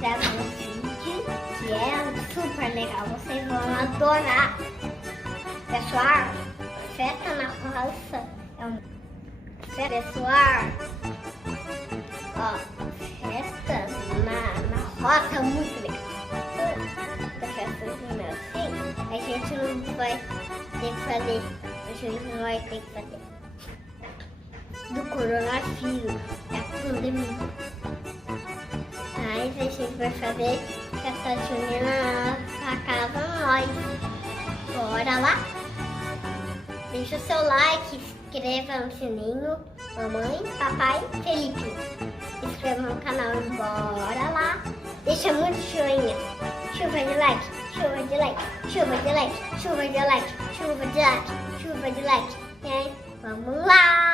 inscreve no vídeo, que é super legal, vocês vão adorar. Pessoal, festa na roça é um... Pessoal, ó, festa na roça é muito legal. Da festa do meu sim, a gente não vai ter que fazer, a gente não vai ter que fazer do coronavírus, da pandemia. Mas a gente vai fazer festa junina na casa nós. Bora lá? Deixa o seu like, inscreva no sininho, mamãe, papai, Felipe. Inscreva no canal e bora lá. Deixa muito joinha. Chuva de like, chuva de like, chuva de like, chuva de like, chuva de like, chuva de like. E aí, vamos lá!